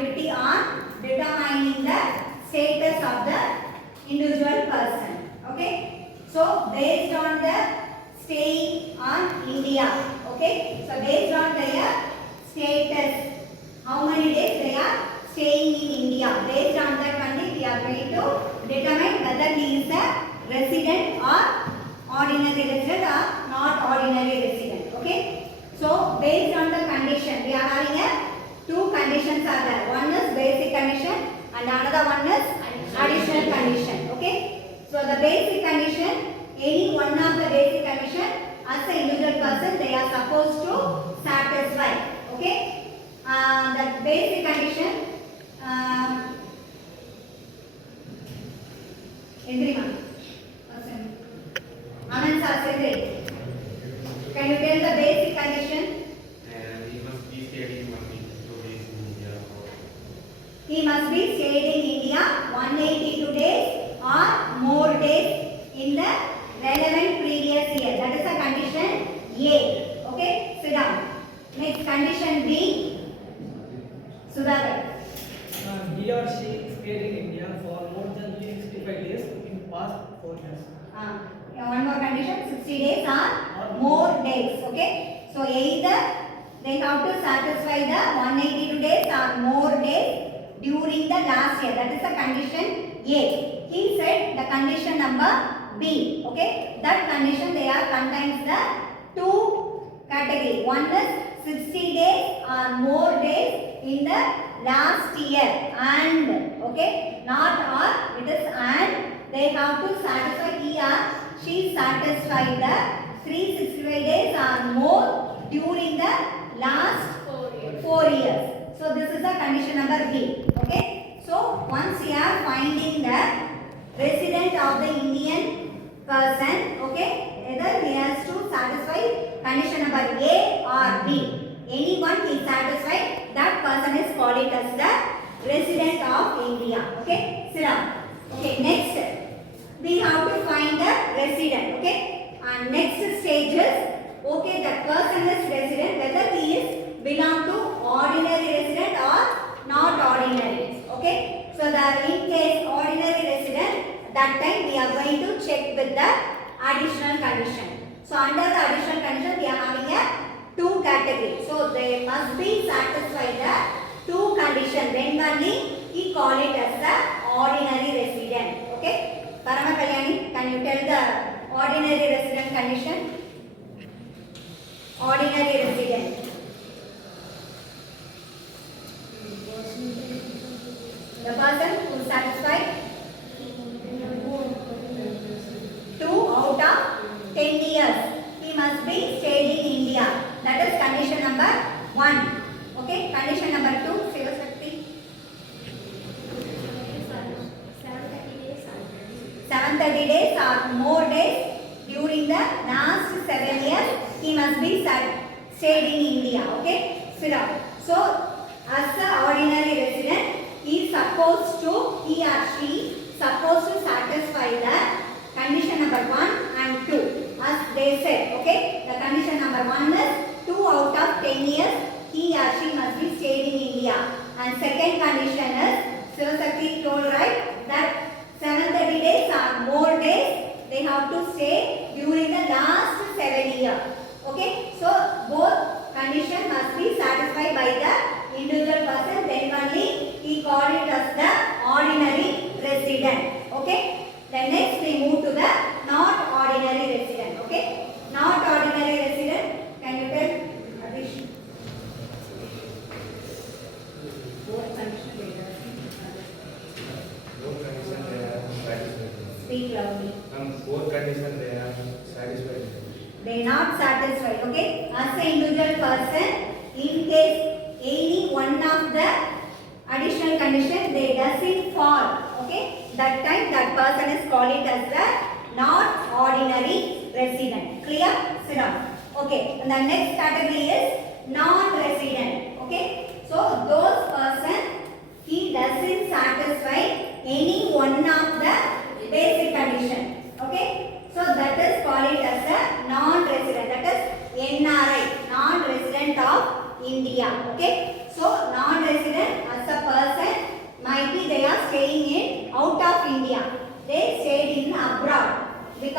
activity on determining the status of the individual person. Okay. So based on the staying on India. Okay. So based on their status, how many days they are staying in India. Based on that only we are going to determine whether he is a resident or ordinary resident or not ordinary resident. Okay. So based on the condition, we are having a two conditions are there. One is basic condition and another one is additional condition. Okay. So the basic condition, any one of the basic condition as an individual person they are supposed to satisfy. Okay. The basic condition. Endrima. Anand Sasendri. Can you tell the basic condition? And he must be staying 182 days in India. He must be stayed in India 182 days or more days in the relevant previous year. That is the condition A. Okay, sit down. Next condition B. Sudhakar. He or she stayed in India for more than 365 days in past 4 years. One more condition, 60 days or more days. Okay. So either they have to satisfy the 182 days or more days during the last year. That is the condition A. He said the condition number B. Okay. That condition they are contains the two category. One is 60 days or more days in the last year and okay, not or, it is and they have to satisfy he or she satisfy the 365 days or more during the last 4 years. So this is the condition number B. Okay. So once you are finding the resident of the Indian person, okay, either he has to satisfy condition number A or B. Anyone is satisfied, that person is called it as the resident of India. Okay, sit down. Okay, next we have to find the resident. Okay, and next stage is okay, the person is resident whether he is belong to ordinary resident or not ordinary. Okay, so the in case ordinary resident, that time we are going to check with the additional condition. So under the additional condition we are having a two categories. So they must be satisfied the two conditions. Then only he call it as the ordinary resident. Okay. Parama Kalyani, can you tell the ordinary resident condition? Ordinary resident. The person who is satisfied 2 out of 10 years. He must be stayed in India. That is condition number 1. Okay, condition number 2, Sivasakti. 730 days or more days during the last 7 years, he must be stayed in India. Okay, sit down. So, as an ordinary resident, he is supposed to, he or she supposed to satisfy the condition number 1 and 2. As they said, okay, the condition number 1 is 2 out of 10 years he or she must be stayed in India. And second condition is, Sivasakti told right that 730 days or more days they have to stay during the last 7 years. Okay, so both conditions must be satisfied by the individual person. Then only he called it as the ordinary resident. Okay, then next we move to the not ordinary resident. Okay, not ordinary resident. Can you tell? Adish. Both conditions they are Satisfied. speak loudly. Both conditions they are satisfied. They not satisfied. Okay, as an individual person, in case any one of the additional condition they doesn't fall. Okay, that time that person is called it as the not ordinary resident. Clear? Sit down. Okay, and the next category is non-resident. Okay, so those person he doesn't satisfy any one of the basic condition. Okay, so that is called it as a non-resident. That is NRI, non-resident of India. Okay, so non-resident as a person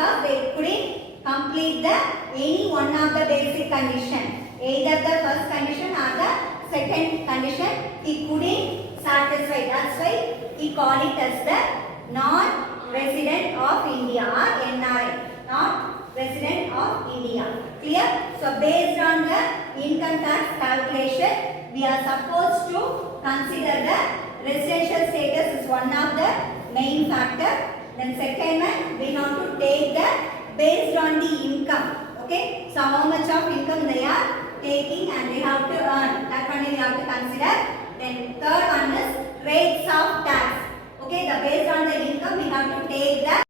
because they couldn't complete the any one of the basic condition. Either the first condition or the second condition he couldn't satisfy. That's why he called it as the non-resident of India or NRI. Not resident of India. Clear? So based on the income tax calculation, we are supposed to consider the residential status is one of the main factor. Then second one, we have to take the based on the income. Okay? So how much of income they are taking and they have to earn. That one we have to consider. Then third one is rates of tax. Okay? The based on the income we have to take the